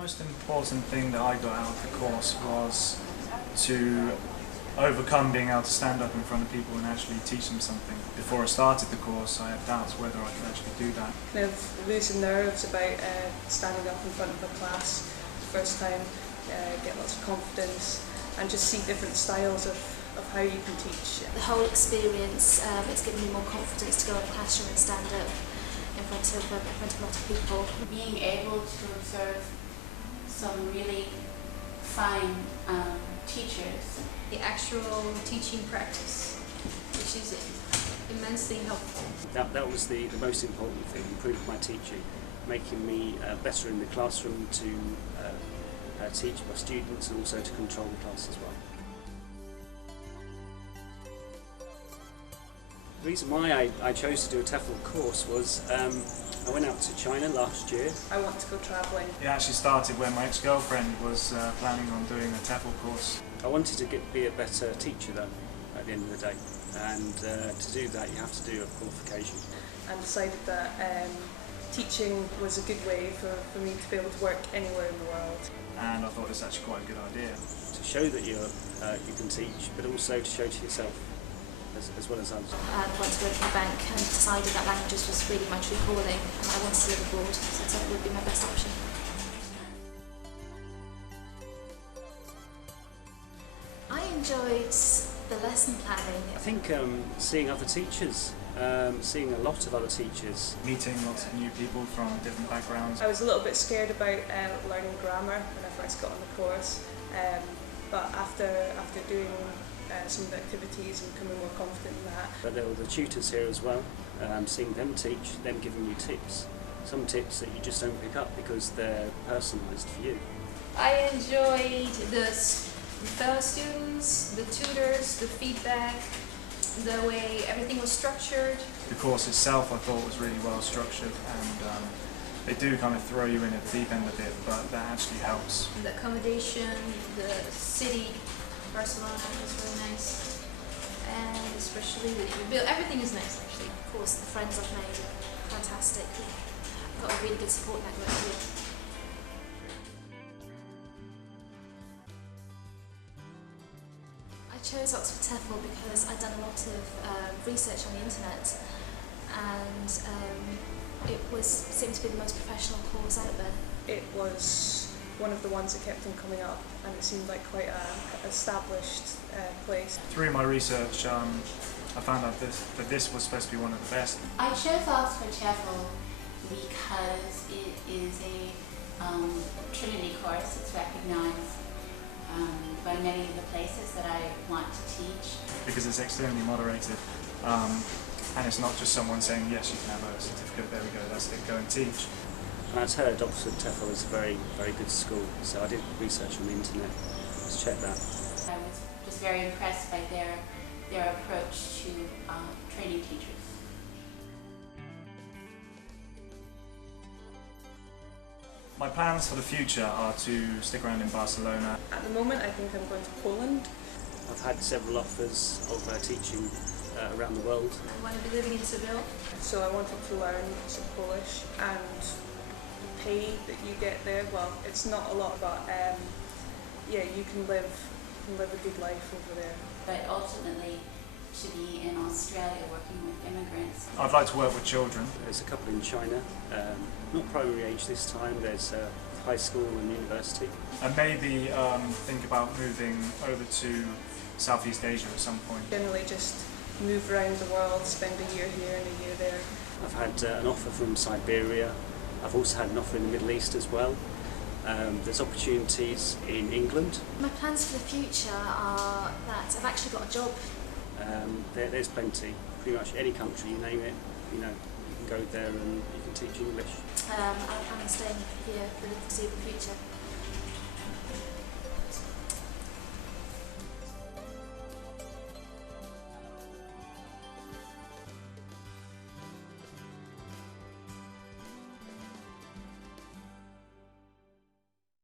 Most important thing that I got out of the course was to overcome being able to stand up in front of people and actually teach them something. Before I started the course, I had doubts whether I could actually do that. Kind of losing nerves about standing up in front of a class first time, get lots of confidence and just see different styles of how you can teach. The whole experience, it's given me more confidence to go in the classroom and stand up in front of a lot of people. Being able to observe some really fine teachers. The actual teaching practice, which is immensely helpful. That was the most important thing, improving my teaching, making me better in the classroom to teach my students and also to control the class as well. The reason why I chose to do a TEFL course was I went out to China last year. I want to go travelling. It actually started when my ex-girlfriend was planning on doing a TEFL course. I wanted to be a better teacher though, at the end of the day, and to do that you have to do a qualification. And decided that teaching was a good way for me to be able to work anywhere in the world. And I thought it was actually quite a good idea. To show that you can teach, but also to show to yourself as well as others. I went to work in a bank and decided that languages was really my true calling and I wanted to live abroad, so TEFL would be my best option. I enjoyed the lesson planning. I think seeing other teachers, seeing a lot of other teachers. Meeting lots of new people from different backgrounds. I was a little bit scared about learning grammar when I first got on the course, but after doing some of the activities and becoming more confident in that. But there were the tutors here as well, seeing them teach, them giving you tips. Some tips that you just don't pick up because they're personalised for you. I enjoyed the fellow students, the tutors, the feedback, the way everything was structured. The course itself I thought was really well structured, and they do kind of throw you in at the deep end a bit, but that actually helps. The accommodation, the city, Barcelona was really nice, and especially the build. Everything is nice actually. Of course, the friends I've made are fantastic. I've got a really good support network here. I chose OxfordTEFL because I'd done a lot of research on the internet, and it seemed to be the most professional course out there. It was one of the ones that kept on coming up, and it seemed like quite an established place. Through my research, I found out that this was supposed to be one of the best. I chose OxfordTEFL because it is a Trinity course. It's recognised by many of the places that I want to teach. Because it's externally moderated, and it's not just someone saying, yes, you can have a certificate, there we go, that's it, go and teach. And I'd heard OxfordTEFL is a very, very good school, so I did research on the internet to check that. I was just very impressed by their approach to training teachers. My plans for the future are to stick around in Barcelona. At the moment I think I'm going to Poland. I've had several offers of teaching around the world. I want to be living in Seville. So I wanted to learn some Polish, and the pay that you get there, well, it's not a lot, but yeah, you can live a good life over there. But ultimately, to be in Australia working with immigrants. I'd like to work with children. There's a couple in China, not primary age this time, there's high school and university. And maybe think about moving over to Southeast Asia at some point. Generally just move around the world, spend a year here and a year there. I've had an offer from Siberia. I've also had an offer in the Middle East as well. There's opportunities in England. My plans for the future are that I've actually got a job. There's plenty. Pretty much any country, you name it, you can go there and you can teach English. I plan on staying here for the foreseeable future.